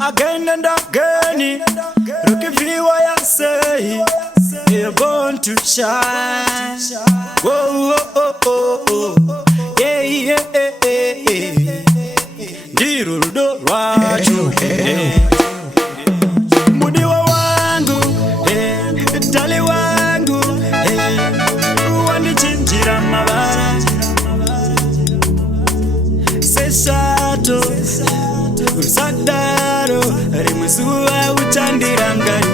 again and again. Looking for what I say, you're born to shine. Whoa, oh, oh, oh. Yeah, yeah, yeah, yeah. Dirudo racho, mudiwa wangu, tali wangu, wanichinjira mabara. Sesato, usadaro, rimusuwa uchandira ngani.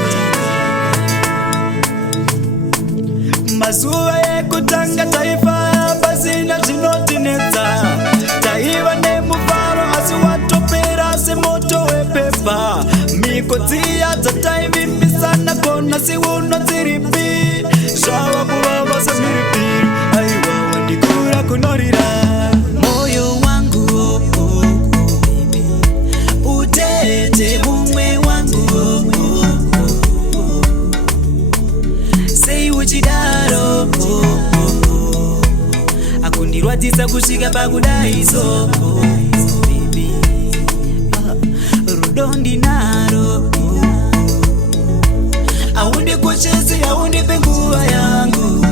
Masuwa kutanga taifa, basina zinotineza. Taiva ne mufaro asiwatopera se moto wepepa. Mikotia za taivi misana kona si uno ziripi. Shawa kubaba sa miripi, aiwa wandikura kunorira. Moyo wangu oh, oh, oh, baby. Utete mumwe wangu oh, oh, oh. Say uchidaro oh, oh, oh. Akundirwatisa kusvika pakudaiso oh, baby. Rudo ndinaro aundi kuchezi aundi penguva yangu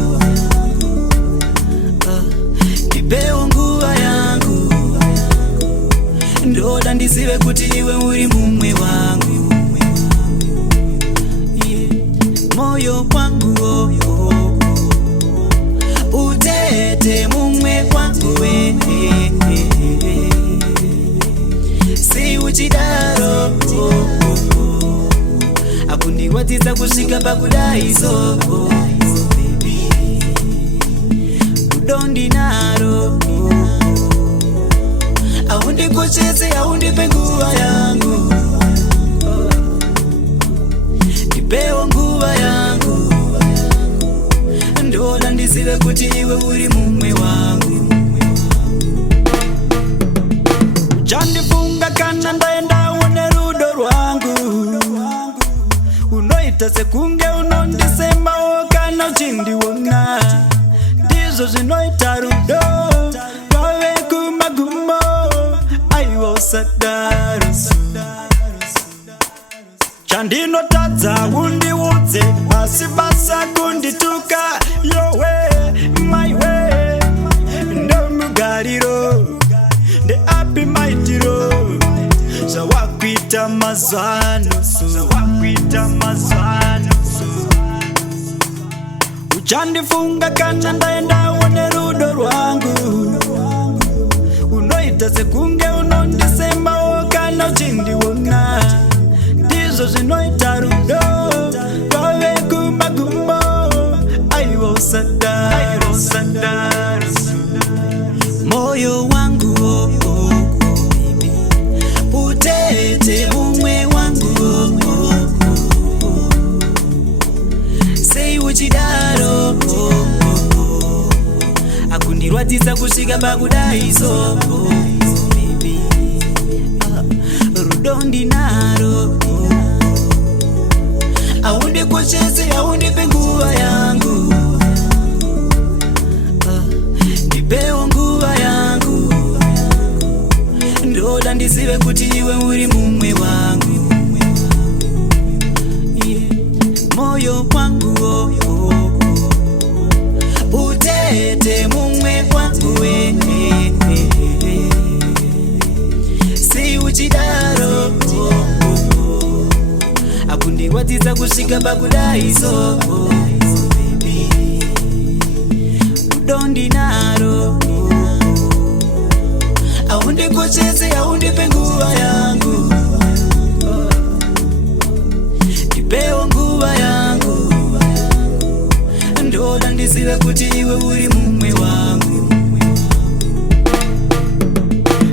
ipewo nguva yangu ndoda ndisive kuti iwe uri mumwe wangu yeah. Moyo wangu oh, oh, oh. Utete mumwe wangu si uchidaro oh, oh, oh. Akundirwatisa kusvika pakudaiso oh, baby. Rudo ndinaro aundi kucheze aundi penguva yangu ipewo nguva yangu ndoda ndisive kuti iwe uri mumwe wangu. Chandifunga kana ndaenda one rudo rwangu. Unoita sekunge unondisema kana uchindiwona. Ndizo zinoita rudo kawe kumagumo aiwa usadarusu. Chandinotadza undiudze asi basa kundituka. Your way, my way, ndomugariro nde api maitiro. Zawakwita mazano uchandifunga kana ndaenda one rudo rwangu. Unoita sekunge unondisema kana uchindiwona. Ndizo zinoita rudo kawe kumagumo aiwa usadarusu. Moyo wangu oh, oh, oh, baby. Utete mumwe wangu oh, oh, oh. Say uchidaro oh, oh, oh. Akundirwatisa kusvika pakudaiso oh, baby. Rudo ndinaro aundi kucheze aundi penguva yangu ipewo nguva yangu ndoda ndisive kuti iwe uri mumwe wangu yeah. Moyo wangu oh, oh, oh. Utete mumwe wangu si uchidaro oh, oh, oh. Akundirwatisa kusvika pakudaiso oh, baby. Rudo ndinaro aundi kucheze aundi penguva yangu ipewo nguva yangu ndoda ndisive kuti iwe uri mumwe wangu.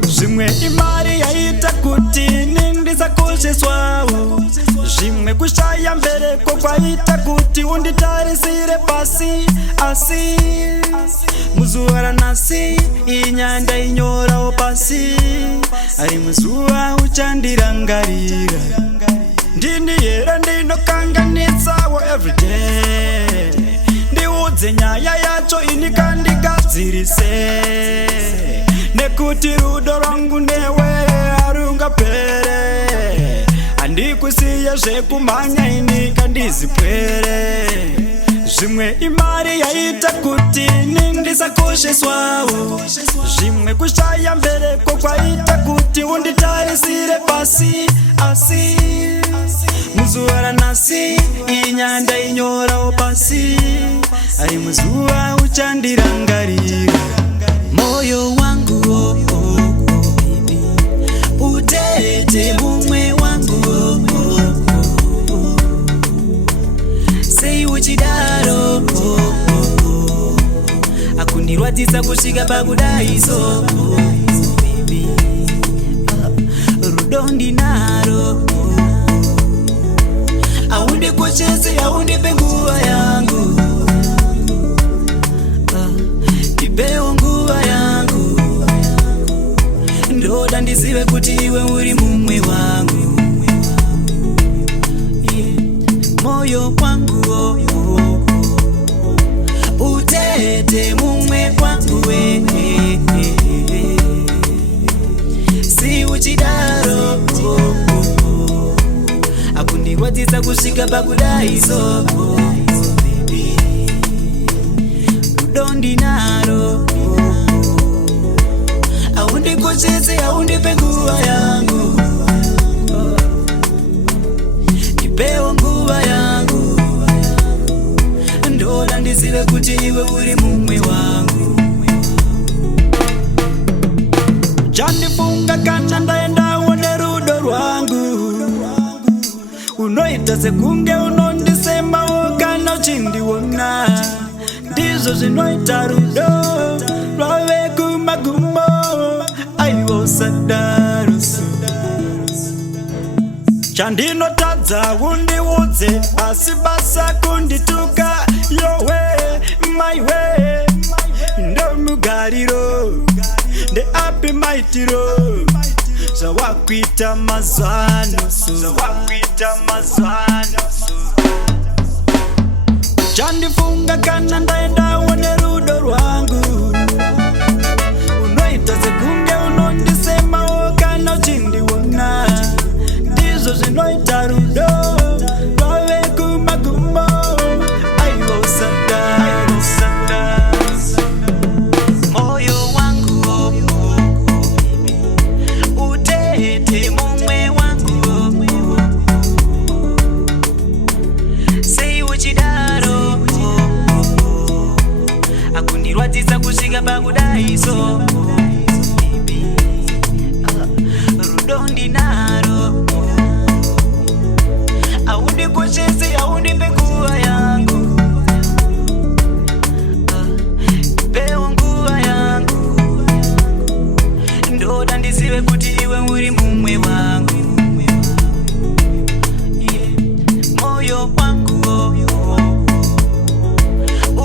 Zvimwe imari yaita kuti nindisakosheswawo. Zvimwe kushaya mbereko kwaita kuti unditarisire pasi. Asi muzuva ranhasi inyanda inyorawo pasi. Ari muzuva uchandirangarira. Ndini here ndinokanganitsawo everyday. Ndiudze nyaya yacho inikandigadzirise. Nekuti rudo rwangu newe harungapere. handikusiya zvekumhanya ini kandizipwere zvimwe imari yaita kuti nindisakosheswawo zvimwe kushaya mbereko kwaita kuti unditarisire pasi asi muzuva ranhasi inyanda inyorawo pasi ari muzuva uchandirangarira moyo wangu baby utete mumwe wangu sei uchidaro akundirwadzisa kusvika pakudaiso baby rudo ndinaro aundikoshese aundipe nguva yangu ipewo nguva yangu ndoda ndizive kuti iwe uri mumwe wangu moyo wangu utete mumwe wangu si uchidaro akundirwadzisa kusvika pakudaiso baby rudo ndinaro aundikoshese aundipe nguva yangu ipewo nguva yangu ndoda ndizive kuti iwe uri mumwe wangu chandifunga kana ndaendawo nerudo rwangu unoita sekunge unondisemawo kana uchindiona ndizvo zvinoita rudo rwave kumagumo aivosadaro chandinotadza undiudze asi basa kundituka yowe maiwe ndomugariro ndeapi maitiro zvawakuita mazwanoso chandifunga kana ndaendawo nerudo rwangu unoita sekunge unondisemawo kana uchindiona ndizvo zvinoita rudo rwave kumagumo aivosadaro moyo wangu utete mumwe wangu sei uchidaro akundirwadzisa kusvika pakudaiso baby rudo ndinaro aundikoshese aundipe nguva yangu ipewo nguva yangu ndoda ndizive kuti iwe uri mumwe wangu moyo wangu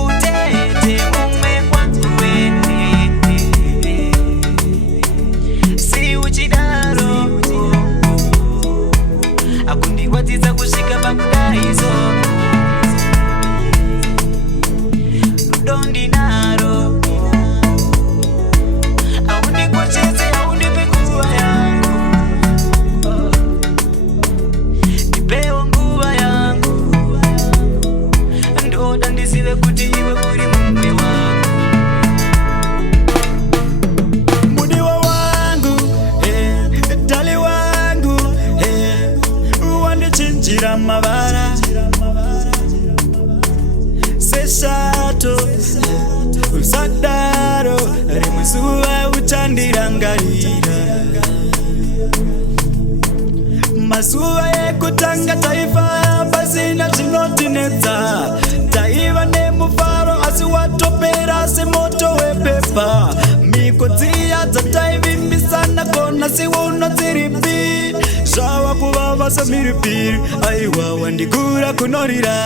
utete mumwe wangu si uchidaro akundirwadzisa kusvika pakudaiso rudo ndinaro aundikoshese aundipe nguva yangu ipewo nguva yangu ndoda ndizive kuti iwe uri mumwe wangu mudiwa wangu dali wangu wandichinjira mavara seshato usadaro rimwe zuva uchandirangarira mazuva ekutanga taifa pasina zvinotinetsa taiva nemufaro asi watopera semoto wepepa miko dziya dzataivimbisana kona siunodziripi zvava kuvava semiripiri aiwa wandigura kunorira